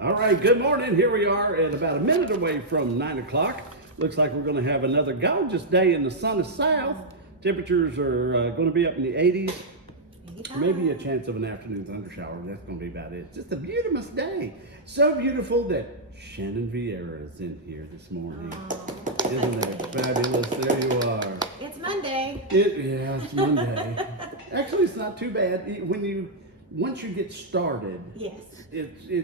All right, good morning. Here we are at about a minute away from 9 o'clock. Looks like we're going to have another gorgeous day in the sun is south. Temperatures are going to be up in the 80s. Maybe a chance of an afternoon thunder shower. That's going to be about it. Just a beautiful day. So beautiful that Shannon Vieira is in here this morning. Isn't it fabulous? There you are. It's Monday. Yeah, it's Monday. Actually, it's not too bad. Once you get started. Yes.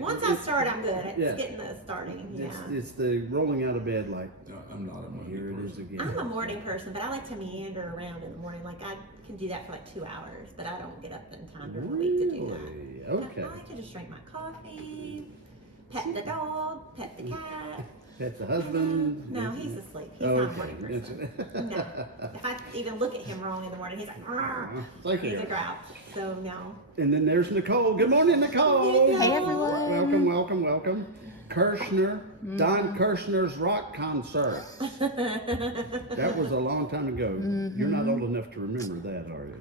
Once I start, I'm good. It's getting the starting. Yeah. It's the rolling out of bed like, I'm not a morning here it is person. again. I'm a morning person, but I like to meander around in the morning. Like I can do that for like 2 hours, but I don't get up in time during the week to do that. Okay. I like to just drink my coffee, pet the dog, pet the cat. Pet the husband. No, he's asleep. He's not a morning person. No. If I even look at him wrong in the morning, he's like, Like he's a grouch. So no. And then there's Nicole. Good morning, Nicole. Hey, everyone. Welcome. Kirshner, Don Kirshner's rock concert. That was a long time ago. You're not old enough to remember that, are you?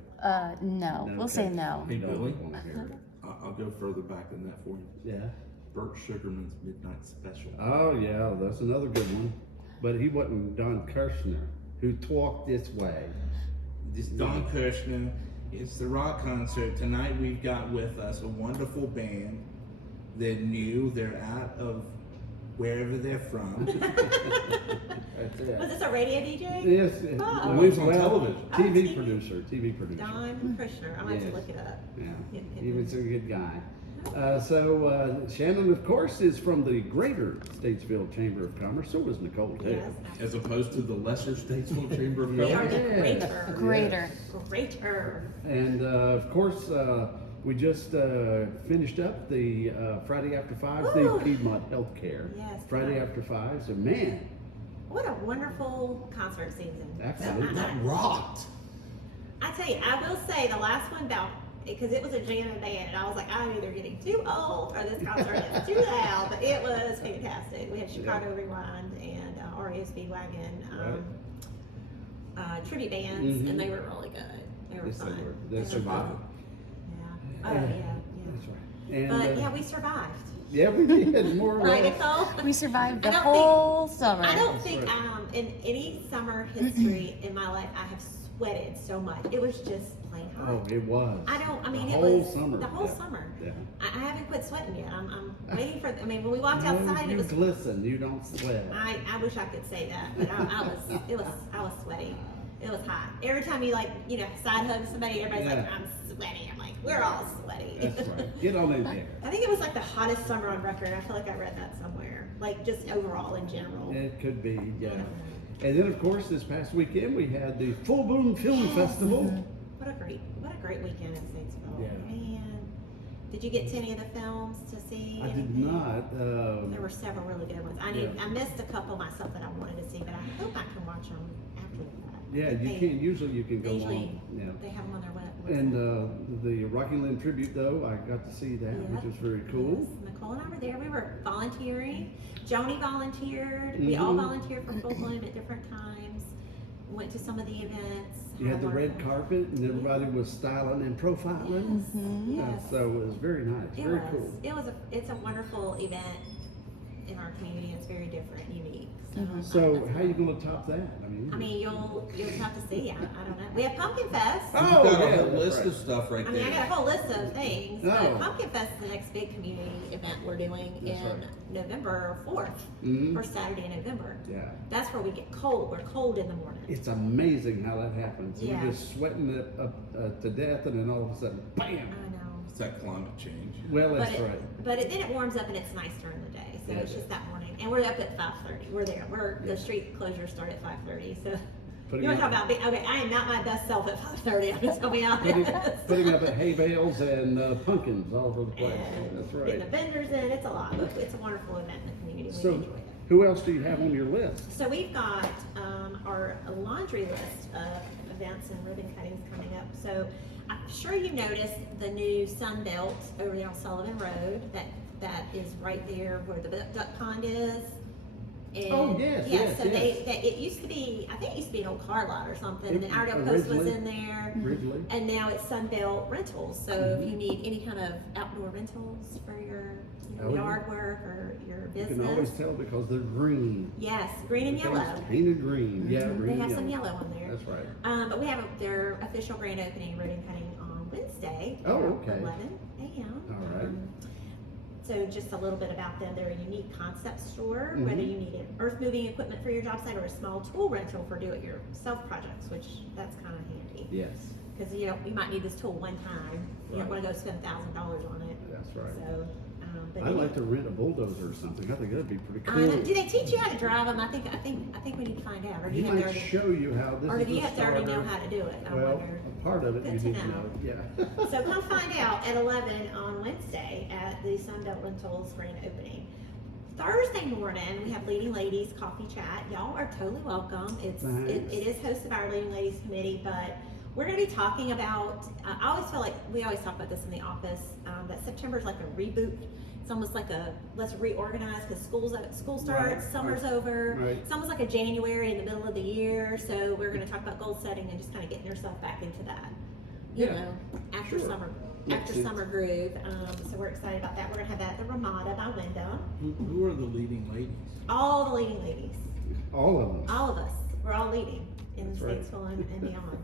No. We'll say no. Hey, You don't Billy? want to hear it. I'll go further back than that for you. Yeah. Burt Sugarman's Midnight Special. Oh yeah, that's another good one. But he wasn't Don Kirshner who talked this way. This Don Kirshner. It's the rock concert. Tonight we've got with us a wonderful band. They're new. They're out of wherever they're from. That's it. Was this a radio DJ? Yes. Oh. He lives on television. TV TV. producer. Don Krishner. I'm going to Yes. look it up. Yeah, he was a good guy. Shannon, of course, is from the Greater Statesville Chamber of Commerce. So was Nicole too. Yes. As opposed to the Lesser Statesville Chamber of We are Commerce. the greater. Greater. Greater. And of course, we just finished up the Friday After Fives, the Woo! Piedmont Healthcare. Yes. Friday After Fives, and man, What a wonderful concert season. Absolutely. That rocked. I tell you, I will say the last one about, because it was a jam and band, and I was like, I'm either getting too old or this concert is too loud, but it was fantastic. We had Chicago Rewind and REO Speedwagon tribute bands, and they were really good. They were yes, fun. they survived. Yeah. Oh, yeah. That's right. And, But yeah, we survived. yeah, we did more or Right, less. Nicole? We survived the I don't whole summer. I don't That's think right. in any summer history in my life I have sweated so much. It was just plain hot. Oh, it was. I mean, the it whole was summer. the whole Yeah. summer. Yeah. I haven't quit sweating yet. I'm waiting for. I mean, when we walked No, outside, you it was. glisten. You don't sweat. I wish I could say that, but I was sweating. It was hot. Every time you side hug somebody, everybody's like, Yeah. I'm sweaty. I'm like, we're all sweaty. That's right. Get on in there. I think it was like the hottest summer on record. I feel like I read that somewhere. Like just overall in general. It could be, yeah. And then, of course, this past weekend we had the Full Boom Film Festival. What a great weekend in Statesville. Yeah. Man, did you get to any of the films to see? I did anything? not. There were several really good ones. I missed a couple myself that I wanted to see, but I hope I can watch them after that. Yeah, you can. Usually you can go Usually, on. Yeah. they have them on their website. And the Rocky Lynn tribute, though, I got to see that, which was very cool. Yes, Nicole and I were there. We were volunteering. Joni volunteered. We all volunteered for Full Bloom at different times. Went to some of the events. You had the red carpet, and everybody was styling and profiling. Yes. So it was very nice, very cool. It's a wonderful event in our community. It's very different, unique. So how are you going to top that? I mean, you'll have to see. I don't know. We have Pumpkin Fest. Oh, You've got yeah, a whole that's list right. of stuff right I mean, I there. got a whole list of things. Oh. But Pumpkin Fest is the next big community event we're doing That's in right. November 4th, Mhm. first Saturday in November. Yeah. That's where we get cold. We're cold in the morning. It's amazing how that happens. Yeah. You're just sweating it up to death, and then all of a sudden, bam! I know. It's that climate change. Well, that's right. But then it warms up and it's nice during the day. So Yeah, it's it just that morning. And we're up at 5:30. We're there. The street closures start at 5:30. So Putting you want to up- talk about okay, I am not my best self at 5:30. I'm just gonna be honest. Putting up at hay bales and pumpkins all over the place. And That's getting the right. vendors in. It's a lot. It's a wonderful event in the community. We So, enjoy it. who else do you have on your list? So we've got our laundry list of events and ribbon cuttings coming up. So I'm sure you noticed the new Sun Belt over there on Sullivan Road. That is right there where the duck pond is. And Oh, yes, yes, so yes. it used to be, I think it used to be an old car lot or something, and then It- Iredale Post was originally. in there. Originally. And now it's Sunbelt Rentals. So Mhm. if you need any kind of outdoor rentals for your Oh, yeah. yard work or your You business. can always tell because they're green. Yes, green and yellow. Things Painted green, yeah, Mhm. green They and have some yellow. yellow on there. That's right. But we have their official grand opening ribbon cutting on Wednesday. Oh, at okay. 11 a.m. All right. So just a little bit about them. They're a unique concept store, Mhm. whether you need an earth moving equipment for your job site or a small tool rental for do-it-yourself projects, which that's kind of handy. Yes, Because you might need this tool one time. You don't Right. want to go spend $1,000 on it. that's right. So, but I'd like to rent a bulldozer or something. I think that'd be pretty I cool. know. Do they teach you how to drive them? I think we need to find out. Or do He you have to might already, show you how this or is do you the have to already know starter. how to do it? I Well, wonder. a part of it Good you to need to know. know, yeah. So come find out at 11 on Wednesday at the Sunbelt Rentals grand opening. Thursday morning, we have Leading Ladies Coffee Chat. Y'all are totally welcome. It Thanks. is hosted by our Leading Ladies Committee, but we're going to be talking about, I always feel like, we always talk about this in the office, that September is like a reboot. It's almost like let's reorganize because school starts, Right, summer's right, over. right. It's almost like a January in the middle of the year. So we're going to talk about goal setting and just kind of getting yourself back into that, Yeah, after sure. summer. Makes After sense. summer groove, so we're excited about that. We're gonna have that at the Ramada by Wyndham. Who are the leading ladies? All the leading ladies, All of them. all of us, we're all leading in That's right. Statesville and beyond.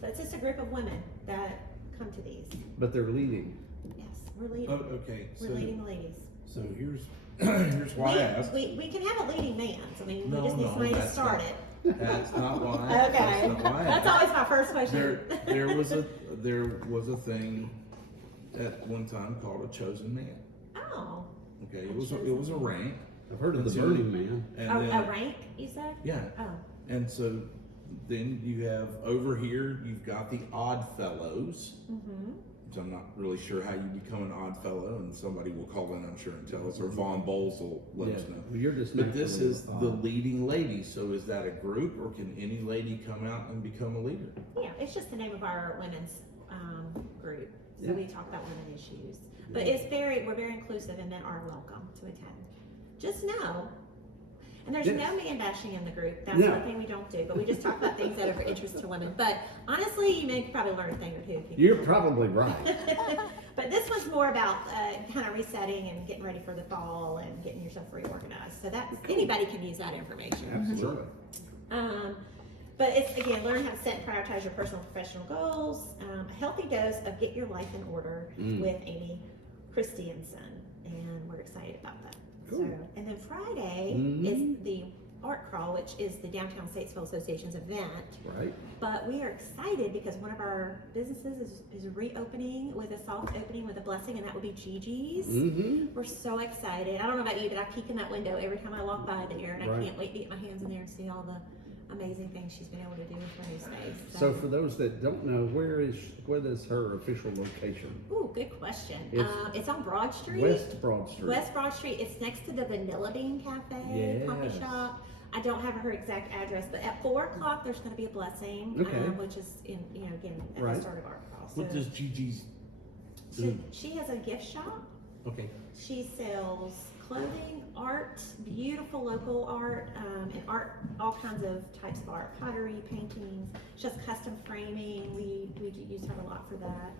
So it's just a group of women that come to these. But they're leading. Yes, we're leading. Oh, okay. We're leading the ladies. So here's here's why I asked. We can have a leading man. I mean, No, we just need no, somebody to that's start not- it. That's not why. I asked. Okay, That's not why I that's asked. always my first question. There was a thing at one time called a chosen man. Oh, Okay, it was a rank. I've heard of the So- Burning Man. And a then, rank, you said? yeah, Oh, and so then you have over here you've got the Odd Fellows. mm-hmm. So I'm not really sure how you become an odd fellow, and somebody will call in, I'm sure, and tell us, or Von Bowles will let Yeah, us know. well, you're just But this naturally is the odd. leading lady. So is that a group, or can any lady come out and become a leader? Yeah, it's just the name of our women's group. So Yeah. we talk about women issues. But we're very inclusive and men are welcome to attend. Just know. And there's Yes. no man bashing in the group. That's No. one thing we don't do. But we just talk about things that are of interest to women. But honestly, you may probably learn a thing or two. if you You're can. probably right. But this one's more about kind of resetting and getting ready for the fall and getting yourself reorganized. So that anybody can use that information. Absolutely. But it's, again, learn how to set and prioritize your personal and professional goals. A healthy dose of Get Your Life in Order with Amy Christiansen. And we're excited about that. Cool. So, and then Friday is the Art Crawl, which is the Downtown Statesville Association's event. Right. But we are excited because one of our businesses is reopening with a soft opening with a blessing, and that would be Gigi's. Mm-hmm. We're so excited. I don't know about you, but I peek in that window every time I walk by there, and I Right. can't wait to get my hands in there and see all the amazing things she's been able to do with her new space. So for those that don't know, what is her official location? Ooh, good question. It's It's on Broad Street. West Broad Street. West Broad Street. It's next to the Vanilla Bean Cafe coffee Yes. shop. I don't have her exact address, but at 4:00 there's going to be a blessing, Okay. which is again at Right. the start of Art Crawl. What does Gigi's do? She has a gift shop. Okay. She sells clothing, art, beautiful local art, and art, all kinds of types of art, pottery, paintings. She has custom framing. We use her a lot for that.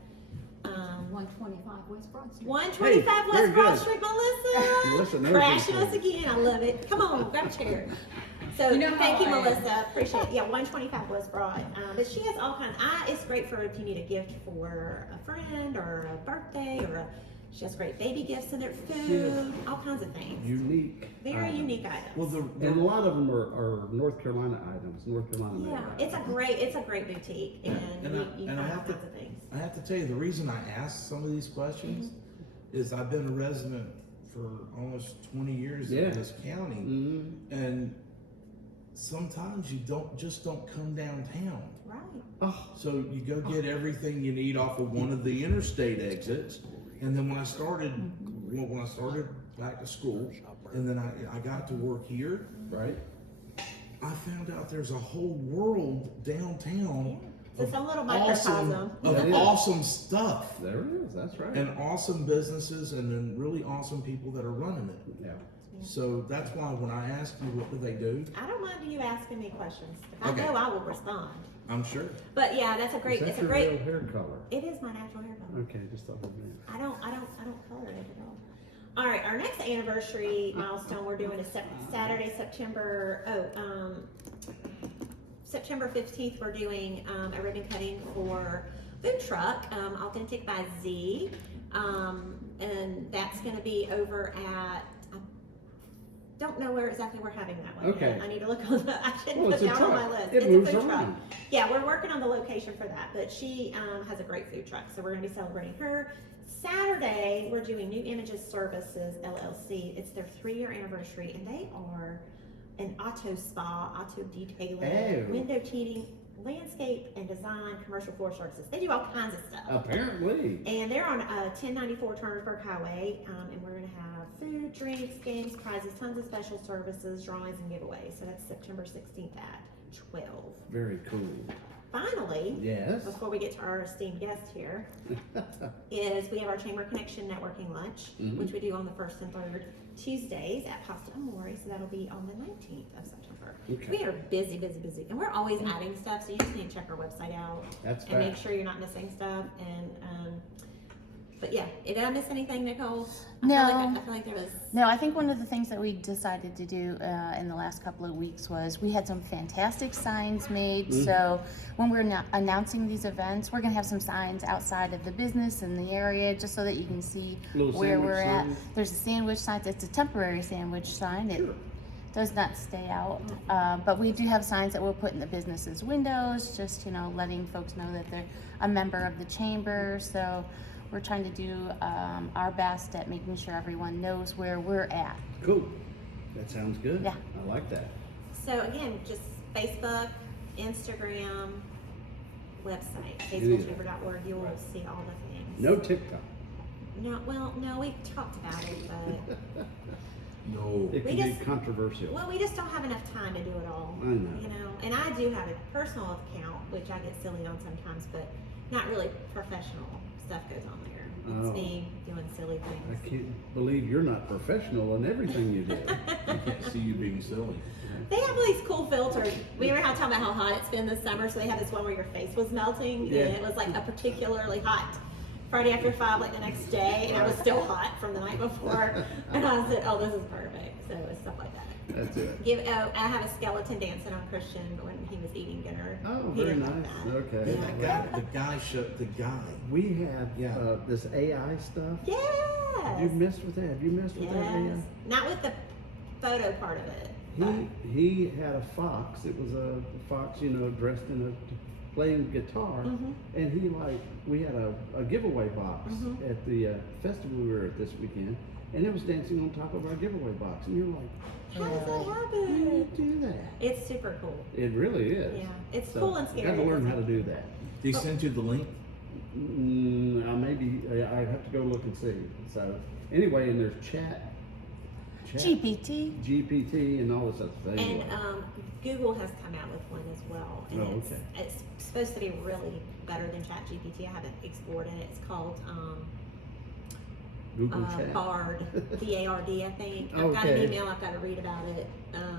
125 West Broad Street. 125 Hey, very West Broad good. Street, Melissa. Melissa knows Crashing these us things. again. I love it. Come on, grab a chair. So You know how thank you, I am. Melissa. Appreciate it. Yeah, 125 West Broad. But she has all kinds. It's great for if you need a gift for a friend or a birthday she has great baby gifts in there, food, all kinds of things. Unique. Very items. unique items. Well, And a lot of them are North Carolina items, North Carolina made yeah, items. it's a great boutique, and you and find I all have to- kinds of things. I have to tell you, the reason I asked some of these questions is I've been a resident for almost 20 years Yeah. in this county, Mm-hmm. and sometimes you don't come downtown. Right. Oh, So you go get everything you need off of one of the interstate exits, and then when I started back to school, and then I got to work here, right. I found out there's a whole world downtown So it's a little awesome, microcosm. of It is. awesome stuff. There it is. That's right. And awesome businesses, and then really awesome people that are running it. yeah. So that's why when I ask you what do they do, I don't mind you asking me questions. If I Okay. know, I will respond. I'm sure. But yeah, that's a great. Is that It's a your great. real hair color? It is my natural hair color. Okay, just thought of that. I don't color it at all. All right, our next anniversary milestone we're doing is Saturday, September 15th. We're doing a ribbon cutting for food truck, Authentic by Z, and that's going to be over at. I don't know where exactly we're having that one. Okay. Yet. I need to look on the. I didn't Well, put it's a down on my truck. list. It It's moves a food truck. around. Yeah, we're working on the location for that, but she has a great food truck, so we're going to be celebrating her. Saturday, we're doing New Images Services LLC. It's their 3-year anniversary, and they are an auto spa, auto detailing, Oh. window tinting, landscape and design, commercial floor services. They do all kinds of stuff. Apparently. And they're on 1094 Turnersburg Highway, and we're going to have food, drinks, games, prizes, tons of special services, drawings, and giveaways. So that's September 16th at 12. Very cool. Finally, Yes. before we get to our esteemed guest here, is we have our Chamber Connection Networking Lunch, Mhm. which we do on the 1st and 3rd Tuesdays at Pasta Amore, so that'll be on the 19th of September. Okay. We are busy, and we're always adding stuff, so you just need to check our website out That's and make fact. sure you're not missing stuff. And but yeah, did I miss anything, Nicole? No. I feel like there was. No, I think one of the things that we decided to do in the last couple of weeks was we had some fantastic signs made. So when we're announcing these events, we're going to have some signs outside of the business in the area just so that you can see Little where sandwich we're at. signs. There's a sandwich sign. It's a temporary sandwich sign. It Sure. does not stay out. But we do have signs that we'll put in the businesses' windows, just, letting folks know that they're a member of the chamber. So we're trying to do our best at making sure everyone knows where we're at. Cool. That sounds good. Yeah. I like that. So again, just Facebook, Instagram, website, Either. facebookchamber.org. You will see all the things. No TikTok. No, we talked about it, but No. It We can be just- controversial. well, we just don't have enough time to do it all. I know. And I do have a personal account, which I get silly on sometimes, but not really professional stuff goes on there. It's Oh. me doing silly I things. can't believe you're not professional in everything you do. I can't see you being silly. They have all these cool filters. We were talking about how hot it's been this summer, so they have this one where your face was melting, Yeah. and it was like a particularly hot Friday after 5, like the next day, and I was still hot from the night before. And I said, "Oh, this is perfect." So it's stuff like that. That's it. I have a skeleton dancing on Christian when he was eating dinner. Oh, He very didn't like nice. that. Okay. Yeah. The guy. We have Yeah. this AI stuff. Yes. Have you messed with that? Have you messed with that AI? Yes. Not with the photo part of it. but- He had a fox. It was a fox, dressed in a playing guitar, Mhm. and we had a giveaway box Mhm. at the festival we were at this weekend, and it was dancing on top of our giveaway box, and you're like, How does that how do you happen? do that? It's super cool. It really is. Yeah, it's So, cool and scary. Got to learn how to do that. Did he send you the link? Maybe I have to go look and see. So anyway, and there's chat GPT. and all this other thing. And Google has come out with one as well, and Oh, it's supposed to be really better than ChatGPT. I haven't explored it. It's called Google Chat. Bard, B-A-R-D, I think. I've got an Okay. email. I've got to read about it,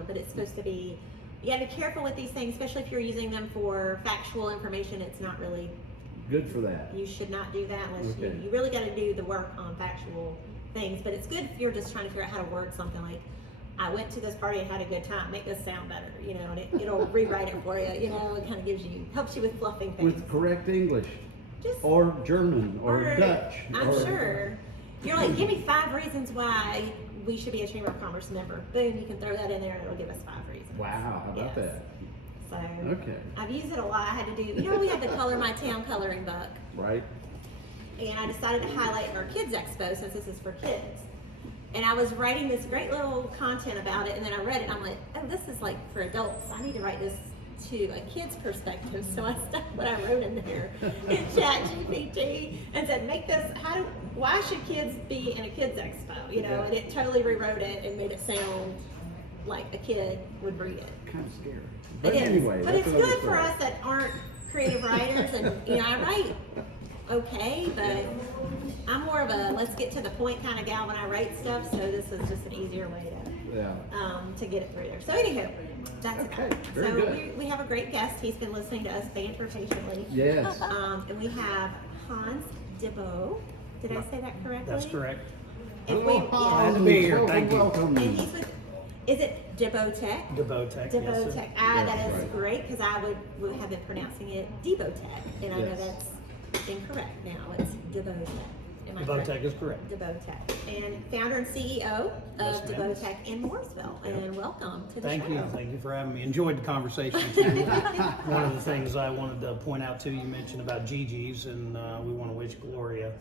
but it's supposed to be. You got to be careful with these things, especially if you're using them for factual information. It's not really. Good for that. You should not do that unless Okay. you really got to do the work on factual things. But it's good if you're just trying to figure out how to word something like, I went to this party and had a good time. Make this sound better, and it'll rewrite it for you. It kind of helps you with fluffing things. With correct English Just or German or Dutch. I'm or, sure. You're like, give me 5 reasons why we should be a Chamber of Commerce member. Boom, you can throw that in there and it'll give us 5 reasons. Wow, how about Yes. that? So Okay. I've used it a lot. I had to do, we had the Color My Town coloring book. Right? And I decided to highlight our kids expo since this is for kids. And I was writing this great little content about it, and then I read it and I'm like, oh, this is like for adults. I need to write this to a kid's perspective. So I stuck what I wrote in there in ChatGPT and said, make this, why should kids be in a kids expo? Yeah. And it totally rewrote it and made it sound like a kid would read it. Kind of scary. But It is. anyway, But that's it's another good for story. us that aren't creative writers, and I write okay, but I'm more of a let's get to the point kind of gal when I write stuff, so this is just an easier way to get it through there. So anywho, that's Okay, it. very So good. we have a great guest. He's been listening to us banter patiently. Yes. And we have Hans DeBo. Did I say that correctly? That's correct. If Hello, we- Hans. to be here. Welcome, Thank you. welcome. And he's with, is it DeBoTech? DeBoTech. DeBoTech. Yes, That is right. great because I would have been pronouncing it DeBoTech, and I know Yes. that's incorrect now. It's DeBoTech. Am I correct? DeBoTech is correct. DeBoTech, and founder and CEO Yes, of ma'am. DeBoTech in Mooresville. And welcome to the Thank show. you. Thank you for having me. Enjoyed the conversation too. One of the things I wanted to point out too, you mentioned about Gigi's, and we want to wish Gloria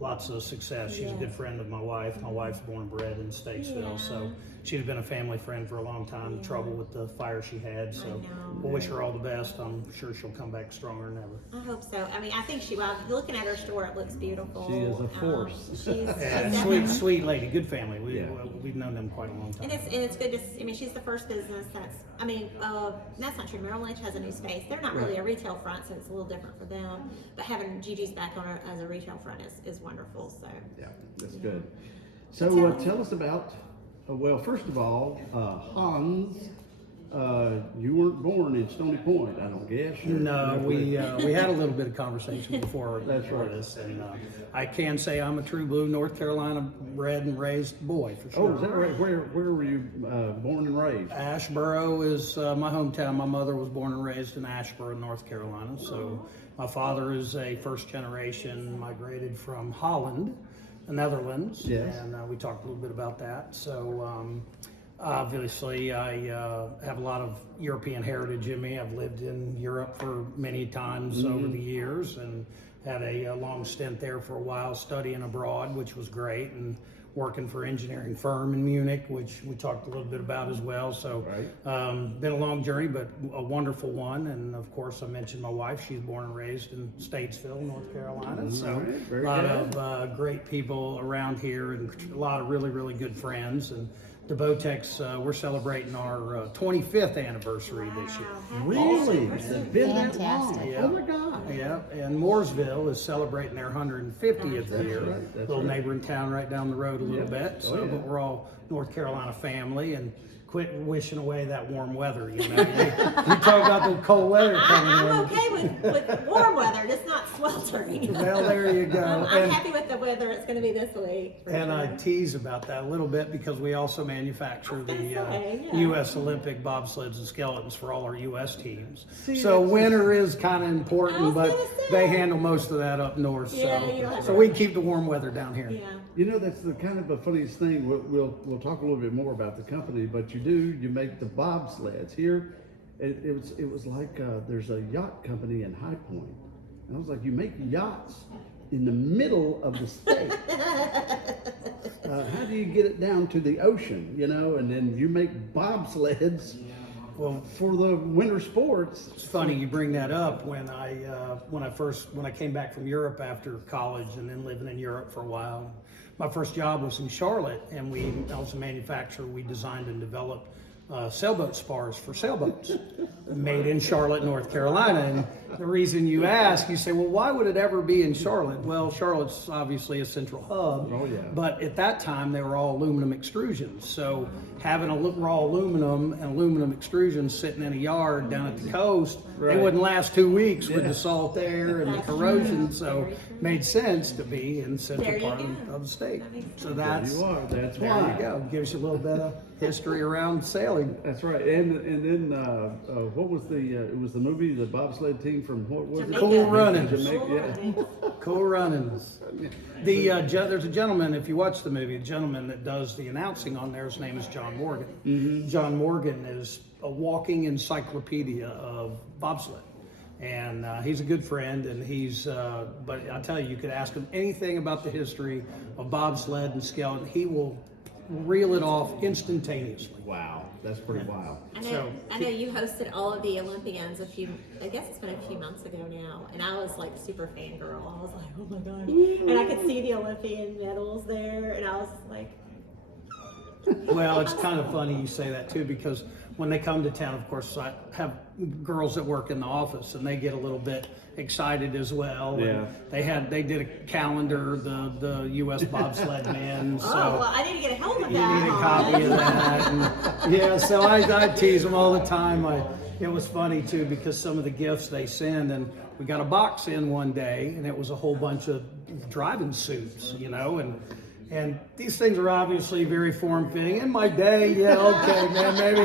lots of success. She's a good friend of my wife. My wife's born and bred in Statesville, Yeah. so she's been a family friend for a long time. Yeah. Trouble with the fire she had, so know. we'll wish her all the best. I'm sure she'll come back stronger than ever. I hope so. I mean, I think looking at her store, it looks beautiful. She is a force. She's Yeah, definitely- sweet lady, good family. Yeah. We've known them quite a long time. And it's good to. I mean, she's the first business that's. I mean, that's not true. Merrill Lynch has a new space. They're not really a retail front, so it's a little different for them. But having Gigi's back on as a retail front is wonderful. So Yeah, that's good. So tell us about, well, first of all, Hans, you weren't born in Stony Point, I don't guess. or- No, we had a little bit of conversation before, That's before right. this, and I can say I'm a true blue North Carolina bred and raised boy for sure. Oh, is that right? Where were you born and raised? Asheboro is my hometown. My mother was born and raised in Asheboro, North Carolina. So my father is a first generation, migrated from Holland, the Netherlands, Yes. and we talked a little bit about that. So obviously, I have a lot of European heritage in me. I've lived in Europe for many times over the years, and had a long stint there for a while, studying abroad, which was great, and working for an engineering firm in Munich, which we talked a little bit about as well. So, been a long journey, but a wonderful one. And of course, I mentioned my wife. She's born and raised in Statesville, North Carolina. So, right, very a lot good. of great people around here, and a lot of really, really good friends. And DeBoTech's, we're celebrating our 25th anniversary this year. Happy Really? anniversary. It's been that long? Fantastic. Oh my God. Yeah, and Mooresville is celebrating their 150th year. right, that's Little right. neighboring town right down the road a little Yeah. bit. Oh, So, yeah. but we're all North Carolina family, and quit wishing away that warm weather. You know, we talk about the cold weather coming I'm in. okay with warm weather, just not sweltering. Well, there you go. I'm happy with the weather it's going to be this week. for And I sure. tease about that a little bit because we also manufacture the say, yeah. U.S. Olympic bobsleds and skeletons for all our U.S. teams. See, So that's- winter is kind of I important, was but gonna say. they handle most of that up north. Yeah, you don't So, have so to- we keep the warm weather down here. Yeah. You know, that's the kind of the funniest thing. We'll talk a little bit more about the company, but you make the bobsleds here. It was like there's a yacht company in High Point, and I was like, you make yachts in the middle of the state. How do you get it down to the ocean? You know, and then you make bobsleds. Well, For the winter sports. it's funny you bring that up. When I came back from Europe after college and then living in Europe for a while, my first job was in Charlotte, and I was a manufacturer. We designed and developed sailboat spars for sailboats, made in Charlotte, North Carolina. And the reason you ask, you say, well, why would it ever be in Charlotte? Well, Charlotte's obviously a central hub, Oh, yeah. but at that time they were all aluminum extrusions. So having a raw aluminum and aluminum extrusions sitting in a yard down at the coast, Right. they wouldn't last 2 weeks with Yeah. the salt there and the That's corrosion. true. So Very true. made sense to be in the central There you part go. of the state. That makes So sense. that's You are. That's there why. you go. Gives you a little bit of history around sailing. That's right. And then what was it was the movie, the bobsled team from what was Jamaica. it? Cool Runnings. Jamaica, yeah. Cool Runnings. There's a gentleman, if you watch the movie, a gentleman that does the announcing on there, his name is John Morgan. Mm-hmm. John Morgan is a walking encyclopedia of bobsled. And he's a good friend, and but I tell you, you could ask him anything about the history of bobsled and skeleton. He will reel it off instantaneously. Wow, that's pretty wild. I know you hosted all of the Olympians I guess it's been a few months ago now, and I was like super fangirl. I was like, oh my gosh. And I could see the Olympian medals there, and I was like, Well, it's kind of funny you say that too, because when they come to town, of course, I have girls that work in the office, and they get a little bit excited as well. Yeah. And they did a calendar, the U.S. bobsled men. So Oh, well, I need to get a hold of you that. need a huh? copy of that. And, yeah, so I tease them all the time. It was funny too, because some of the gifts they send, and we got a box in one day, and it was a whole bunch of driving suits, and these things are obviously very form-fitting. In my day, yeah, okay, man, maybe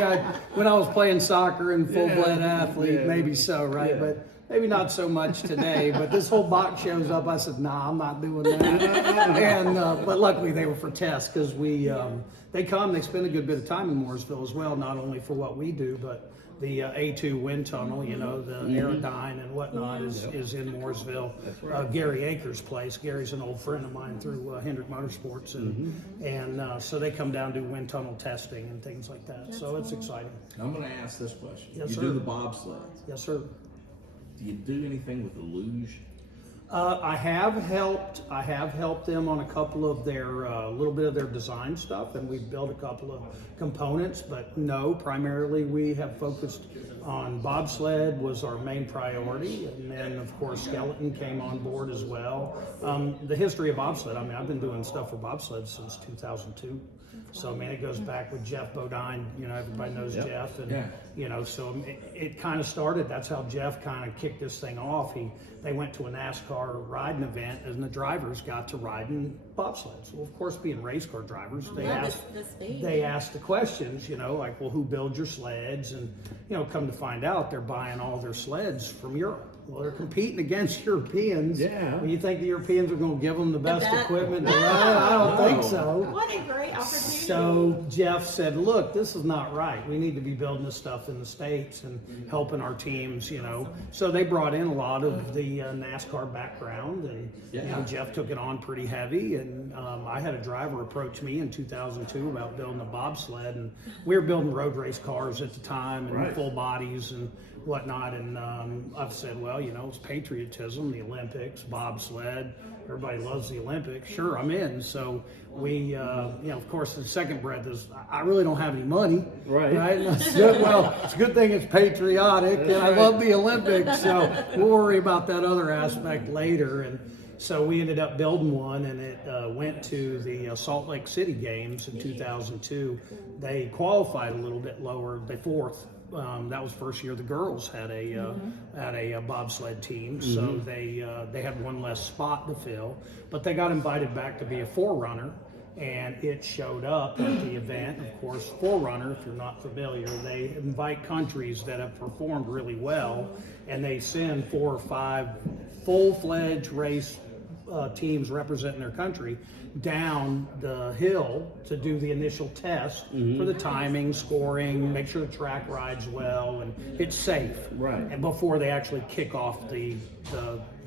when I was playing soccer and full-blood athlete, maybe so, right? Yeah. But maybe not so much today. But this whole box shows up. I said, nah, I'm not doing that. And but luckily they were for tests, because they spend a good bit of time in Mooresville as well, not only for what we do, but the A2 wind tunnel, the Aerodyne and whatnot is in Mooresville. That's right. Gary Akers' place. Gary's an old friend of mine through Hendrick Motorsports, and so they come down to do wind tunnel testing and things like that. So it's exciting. I'm going to ask this question. Yes, you sir. do the bobsled. Yes, sir. Do you do anything with the luge? I have helped them on a couple of their little bit of their design stuff, and we've built a couple of components. But no, primarily we have focused on bobsled was our main priority, and then of course skeleton came on board as well. The history of bobsled. I mean, I've been doing stuff for bobsled since 2002. So I mean, it goes back with Jeff Bodine. Everybody knows Jeff, and so it kind of started. That's how Jeff kind of kicked this thing off. They went to a NASCAR riding event, and the drivers got to ride in bobsleds. Well, of course, being race car drivers, they asked the questions, like, well, who builds your sleds? And come to find out, they're buying all their sleds from Europe. Well, they're competing against Europeans. Yeah. Well, you think the Europeans are going to give them the best equipment to ride? I don't think so. What a great opportunity. So Jeff said, look, this is not right. We need to be building this stuff in the States and helping our teams, So they brought in a lot of the NASCAR background, and Jeff took it on pretty heavy. And I had a driver approach me in 2002 about building a bobsled, and we were building road race cars at the time, and full bodies and whatnot. And I've said, well, it's patriotism, the Olympics, bobsled. Everybody loves the Olympics. Sure, I'm in. So we, of course, the second breath is, I really don't have any money. Right. And I said, well, it's a good thing it's patriotic, and I love the Olympics. So we'll worry about that other aspect later. And so we ended up building one, and it went to the Salt Lake City Games in 2002. They qualified a little bit lower, they fourth. That was first year the girls had a bobsled team, so they had one less spot to fill, but they got invited back to be a forerunner, and it showed up at the event. Of course, forerunner, if you're not familiar, they invite countries that have performed really well, and they send 4 or 5 full-fledged race teams representing their country down the hill to do the initial test for the timing, scoring, make sure the track rides well, and it's safe. Right. And before they actually kick off the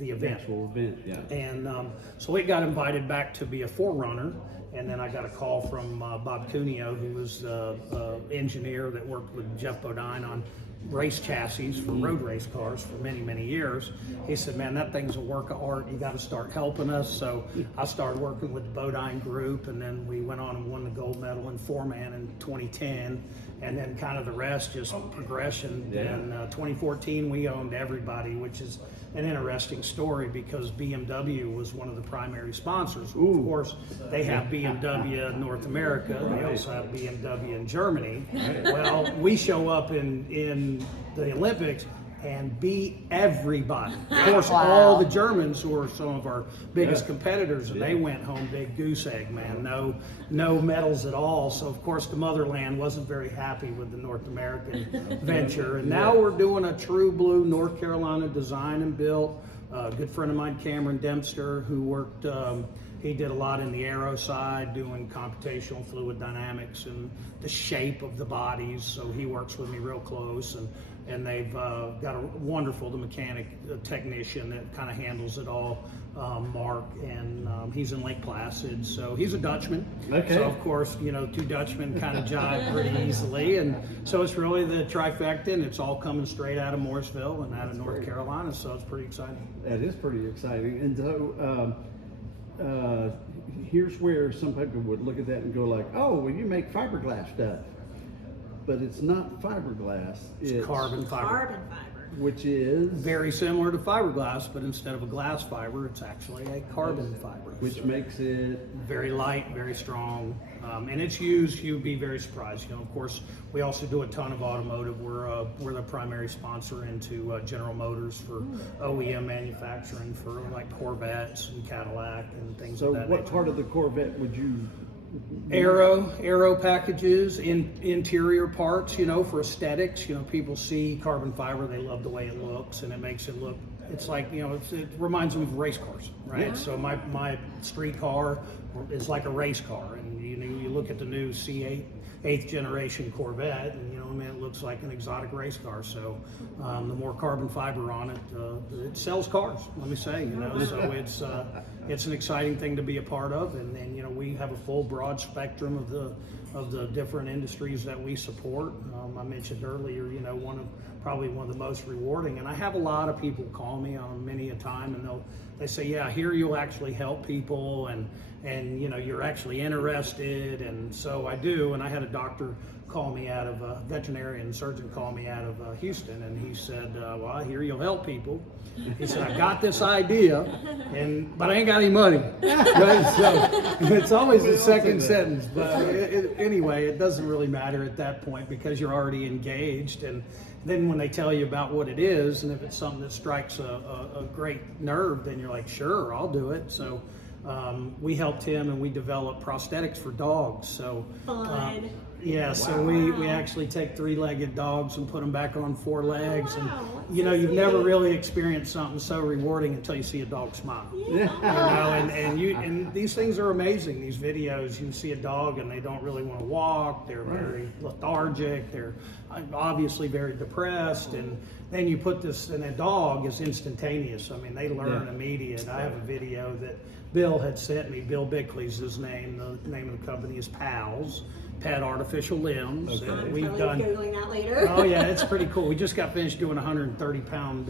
event. Actual event, yeah. And so it got invited back to be a forerunner. And then I got a call from Bob Cuneo, who was the engineer that worked with Jeff Bodine on race chassis for road race cars for many, many years. He said, man, that thing's a work of art. You got to start helping us. So I started working with the Bodine group, and then we went on and won the gold medal in 4-man in 2010. And then kind of the rest, just progression. Yeah. In 2014, we owned everybody, which is an interesting story because BMW was one of the primary sponsors. Of course, they have BMW in North America. They also have BMW in Germany. Well, we show up in the Olympics and beat everybody. Of course, all the Germans, who are some of our biggest competitors, and they went home big goose egg, man. No medals at all. So of course the motherland wasn't very happy with the North American venture. And now we're doing a true blue North Carolina design and built. A good friend of mine, Cameron Dempster, who worked, he did a lot in the aero side, doing computational fluid dynamics and the shape of the bodies. So he works with me real close, and they've got a wonderful mechanic technician that kind of handles it all, Mark, and he's in Lake Placid, so he's a Dutchman. Okay. So of course, two Dutchmen kind of jive pretty easily, and so it's really the trifecta, and it's all coming straight out of Mooresville and out of North Carolina, so it's pretty exciting. That is pretty exciting. And so here's where some people would look at that and go like, oh, well, you make fiberglass stuff. but it's not fiberglass. It's carbon fiber. Carbon fiber. Which is Very similar to fiberglass, but instead of a glass fiber, it's actually a carbon fiber. which makes it Very light, very strong, and it's used. You'd be very surprised. You know, of course, we also do a ton of automotive. We're the primary sponsor into General Motors for OEM manufacturing for like Corvettes and Cadillac and things so of that what nature. part of the Corvette would you Aero packages, interior parts, you know, for aesthetics. You know, people see carbon fiber, they love the way it looks, and it makes it look. It's like, you know, it reminds them of race cars, right? So my street car is like a race car, and you look at the new C8 8th generation Corvette, and you know, I mean, it looks like an exotic race car. So the more carbon fiber on it, it sells cars. Let me say, you know, so it's an exciting thing to be a part of, and then you know, we have a full broad spectrum of the different industries that we support. I mentioned earlier, you know, probably one of the most rewarding, and I have a lot of people call me on many a time, and they say, yeah, here you'll actually help people, and you know, you're actually interested, and so I do. And I had a doctor call me out of a veterinarian surgeon call me out of Houston, and he said, well, I hear you'll help people. He said, I got this idea, but I ain't got any money. Right? So it's always the second sentence, but anyway, it doesn't really matter at that point because you're already engaged. And then when they tell you about what it is, and if it's something that strikes a great nerve, then you're like, sure, I'll do it. So we helped him, and we developed prosthetics for dogs. So Fun. yeah, so we actually take 3-legged dogs and put them back on 4 legs, wow, and that's you know, so you've never sweet. really experienced something so rewarding until you see a dog smile. Yeah. You know, and these things are amazing. These videos, you see a dog and they don't really want to walk. They're very lethargic. They're obviously very depressed, and then you put this, and a dog is instantaneous. I mean, they learn immediate. I have a video that Bill had sent me. Bill Bickley's his name. The name of the company is PALS. Pet Artificial Limbs. Okay. And we've Totally done. Googling that later. Oh yeah, it's pretty cool. We just got finished doing a 130-pound,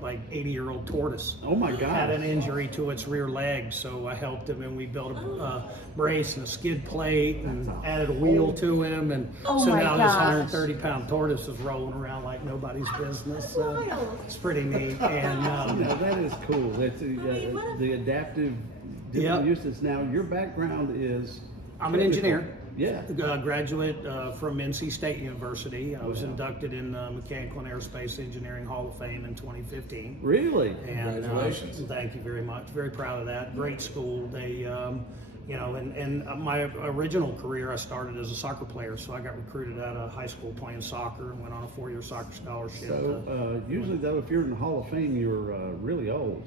like 80-year-old tortoise. Oh my God. Had an injury to its rear leg, so I helped him, and we built a brace and a skid plate, and added a wheel to him, and Oh so my now gosh. this 130-pound tortoise is rolling around like nobody's business. So Wild. it's pretty neat, and Yeah, that is cool. That's what the adaptive Yep. different uses. Now, your background is I'm an engineer. Yeah. Graduate from NC State University. I was inducted in the Mechanical and Aerospace Engineering Hall of Fame in 2015. Really? And Congratulations. thank you very much. Very proud of that. Great school. They, you know, and my original career, I started as a soccer player. So I got recruited out of high school playing soccer and went on a 4-year soccer scholarship. So usually, though, if you're in the Hall of Fame, you're really old.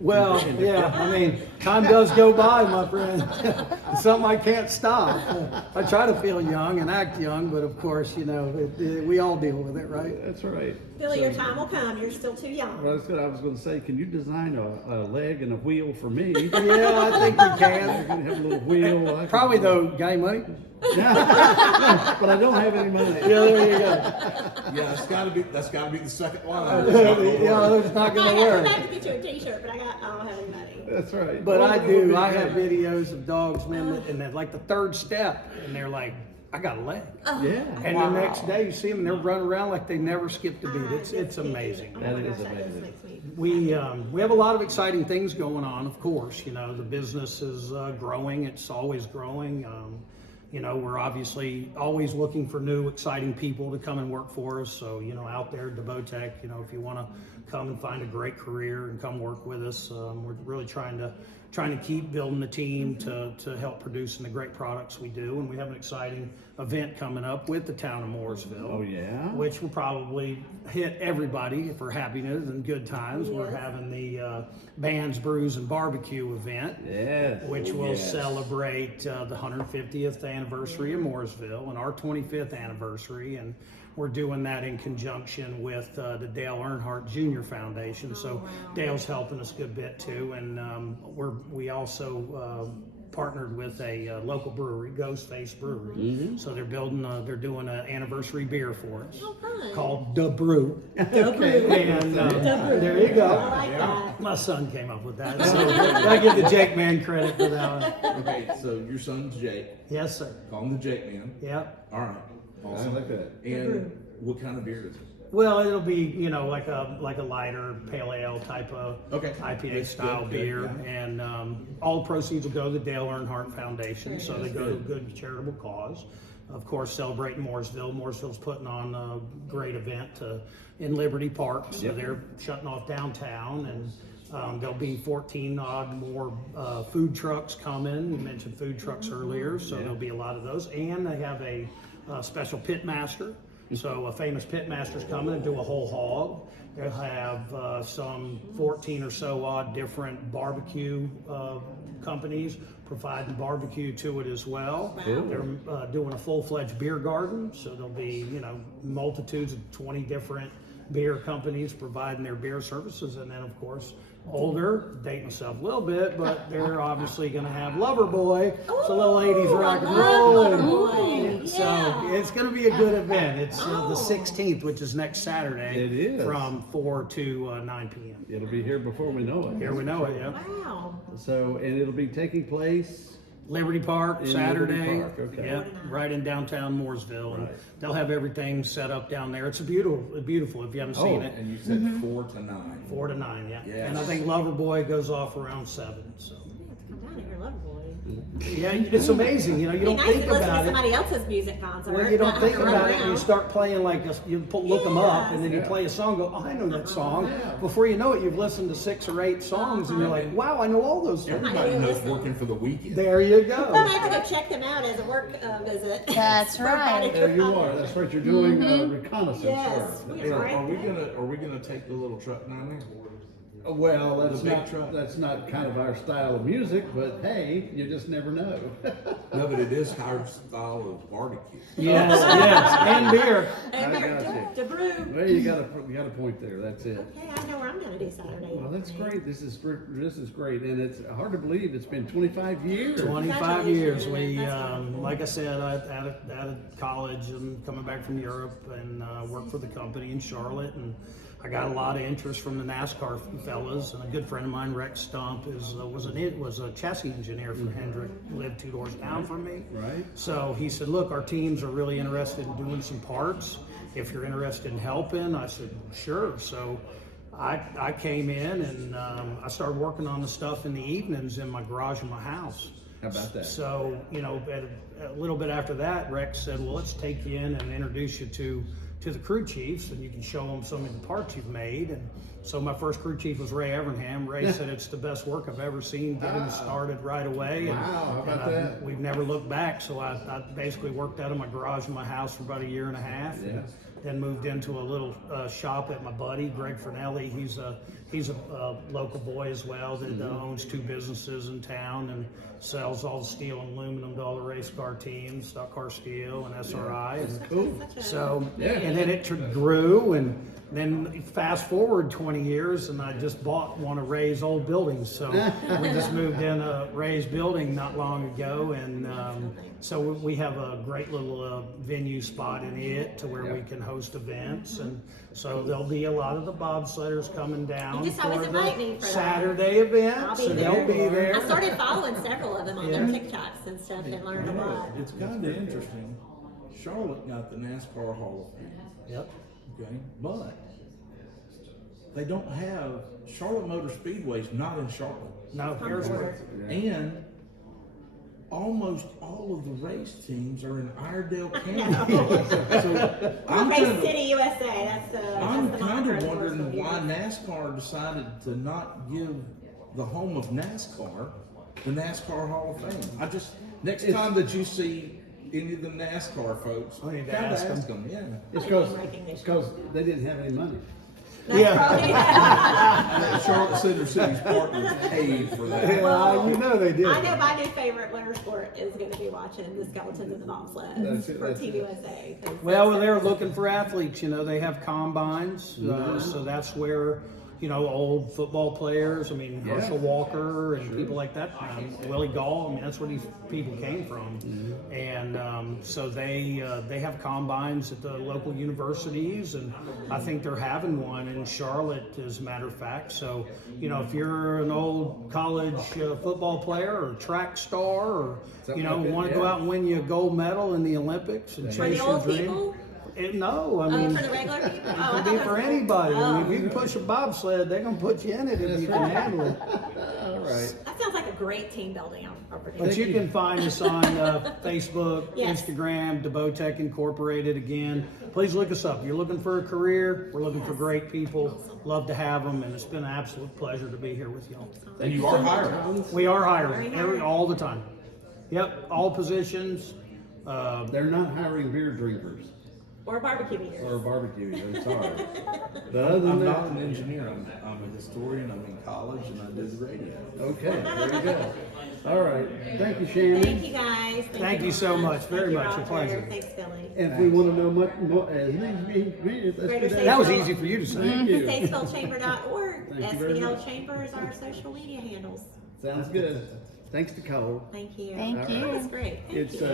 Well, yeah, I mean, time does go by, my friend. It's something I can't stop. I try to feel young and act young, but of course, you know, we all deal with it, right? That's right. Billy, your time will come. You're still too young. Well, that's what I was going to say. Can you design a leg and a wheel for me? Yeah, I think we You're can. going to have a little wheel. I can- Probably though, got any money? but I don't have any money. Yeah, there you go. Yeah, that's gotta be the second line. Yeah, it's not I gonna might work. have to get you a T-shirt, but I don't have any money. That's right. But Well, I that would do. be I have great. videos of dogs, man, and they're like the third step, and they're like, I got a leg. Yeah. And the next day you see them, and they're running around like they never skipped a beat. It's amazing. Oh That my is gosh, that amazing. just makes me. We have a lot of exciting things going on, of course. You know, the business is growing. It's always growing. You know, we're obviously always looking for new, exciting people to come and work for us. So, you know, out there, DeBoTech, you know, if you want to come and find a great career and come work with us, we're really trying to keep building the team to help producing the great products we do. And we have an exciting event coming up with the town of Mooresville. Oh, yeah? Which will probably hit everybody for happiness and good times. We're having the Bands, Brews, and Barbecue event, Yes. which will celebrate the 150th anniversary of Mooresville and our 25th anniversary. And we're doing that in conjunction with the Dale Earnhardt Jr. Foundation. So Dale's helping us a good bit too. And we also partnered with a local brewery, Ghostface Brewery. So they're doing an anniversary beer for us called Da Brew. Okay. And there you I go. like that. My son came up with that. So I give the Jake Man credit for that one. Okay, so your son's Jake. Yes, sir. Call him the Jake Man. Yep. All right. Awesome. I like that. And what kind of beer is it? Well, it'll be, you know, like a lighter pale ale type of Okay. IPA That's style good, beer, yeah. and all the proceeds will go to the Dale Earnhardt Foundation, so they go to a good charitable cause. Of course, celebrating Mooresville. Mooresville's putting on a great event in Liberty Park, so they're shutting off downtown, and there'll be 14 odd more food trucks coming. You mentioned food trucks earlier, so there'll be a lot of those, and they have a special pit master. So a famous pit master's coming and do a whole hog. They'll have some 14 or so odd different barbecue companies providing barbecue to it as well. They're doing a full-fledged beer garden, so there'll be, you know, multitudes of 20 different beer companies providing their beer services, and then of course older, dating myself a little bit, but they're obviously going to have Loverboy, so little 80s rock and roll. Loverboy. So Yeah. it's going to be a good event. It's the 16th, which is next Saturday. It is. From 4 to 9 p.m. It'll be here before we know it. Here we know it, yeah. Wow. So, and it'll be taking place. Liberty Park, In Saturday. Liberty Park, okay. Yep, right in downtown Mooresville. And Right. they'll have everything set up down there. It's beautiful if you haven't seen it. And you said 4 to 9. 4 to 9, yeah. Yes. And I think Loverboy goes off around 7. So You have to come down here, Loverboy. yeah, it's amazing. You know, you It'd don't be nice think to listen to about it. somebody else's music concert. Well, you don't not think have to run about it, and you around. start playing like look them up, and then you Yeah. play a song. Go, oh, I know that song. Before you know it, you've listened to 6 or 8 songs, and you're like, wow, I know all those songs. Everybody I knows listen. working for the weekend. There you I go. might have to go check them out as a work visit. That's Work right. manager There you concert. are. That's right. You're doing reconnaissance Yes. work. We are right Are we there. gonna take the little truck down there? Well, that's The big not truck. that's not kind of our style of music, but hey, you just never know. No, but it is our style of barbecue. Yes, yes, and beer. And I we're got to brew. Well, you got a point there. That's it. Okay, I know where I'm gonna do Saturday. Well, that's great. This is great, and it's hard to believe it's been 25 years. 25 years. Congratulations. We, That's wonderful. like I said, I out of college and coming back from Europe and worked for the company in Charlotte, and I got a lot of interest from the NASCAR fellas. And a good friend of mine, Rex Stump, was a chassis engineer for Hendrick. Lived 2 doors down from me. Right. So he said, "Look, our teams are really interested in doing some parts. If you're interested in helping," I said, "Sure." So I came in and I started working on the stuff in the evenings in my garage in my house. How about that? So, you know, a little bit after that, Rex said, well, let's take you in and introduce you to the crew chiefs, and you can show them some of the parts you've made. And so my first crew chief was Ray Evernham. Ray said it's the best work I've ever seen, get him started right away. And, Wow, how about and that? we've never looked back. So I basically worked out of my garage in my house for about a year and a half. Yeah. And then moved into a little shop at my buddy, Greg Fernelli. He's a local boy as well that owns 2 businesses in town and sells all the steel and aluminum to all the race car teams, Stock Car Steel and SRI. And Cool. so, Yeah. and then it grew, and then fast forward 20 years, and I just bought one of Ray's old buildings. So we just moved in a Ray's building not long ago, and so we have a great little venue spot in it to where we can host events, and so there'll be a lot of the bobsledders coming down You just always for invite the me for that. Saturday event, I'll be so there. they'll be there. I started following several of them on their Yeah. TikToks and stuff and learned a lot. It's kind of interesting. Charlotte got the NASCAR Hall of Fame, Yep. okay, but they don't have Charlotte Motor Speedway's not in Charlotte, No, here's where. and almost all of the race teams are in Iredell County. So I'm Race kind of City, USA. That's I'm the kind moniker of the wondering horse will why use. NASCAR decided to not give the home of NASCAR the NASCAR Hall of Fame. I just next time that you see any of the NASCAR folks, I need to kinda ask ask them. Yeah. It's Recognition. because they didn't have any money. That's Yeah. probably- And Charlotte Center City's partners paid for that. Well, you know they did. I know my new favorite winter sport is going to be watching the skeletons and the bobsleds That's it, for that's Team it. USA. 'cause Well, that's- they're looking for athletes. You know, they have combines, Mm-hmm. so that's where old football players. I mean, Yeah. Herschel Walker and Sure. people like that. Willie Gall. I mean, that's where these people came from. And so they have combines at the local universities, and I think they're having one in Charlotte, as a matter of fact. So, if you're an old college football player or track star, or Something like that, want to go yeah. out and win you a gold medal in the Olympics and For chase the your old dream. people? No, I Oh, mean, for the regular people? it Oh, I can be thought for it was- anybody. I mean, Oh. if you can push a bobsled, they're gonna put you in it if you can handle it. All right. That sounds like a great team building opportunity. But you can find us on Facebook, Yes. Instagram, DeBoTech Incorporated. Again, please look us up. You're looking for a career. We're looking for Yes. great people. Love to have them, and it's been an absolute pleasure to be here with y'all. And you are hiring. We are Very hiring hiring. all the time. Yep, all positions. They're not hiring beer drinkers Or barbecue eaters. or barbecue eaters. Sorry. But other than I'm that, not an engineer. I'm a historian. I'm in college, and I do the radio. okay, there you go. All right. Thank you, Shannon. Thank you guys. Thank you so much. Thank Very you, much. A Roger. pleasure. Thanks, Billy. And if we want to know much more, let's do That was easy for you to say. Thank you. Statesvillechamber.org. Thank you very SVL much. Chamber is our social media handles. Sounds good. Thanks to Cole. Thank you. Thank All you. That was great. Thank It's you.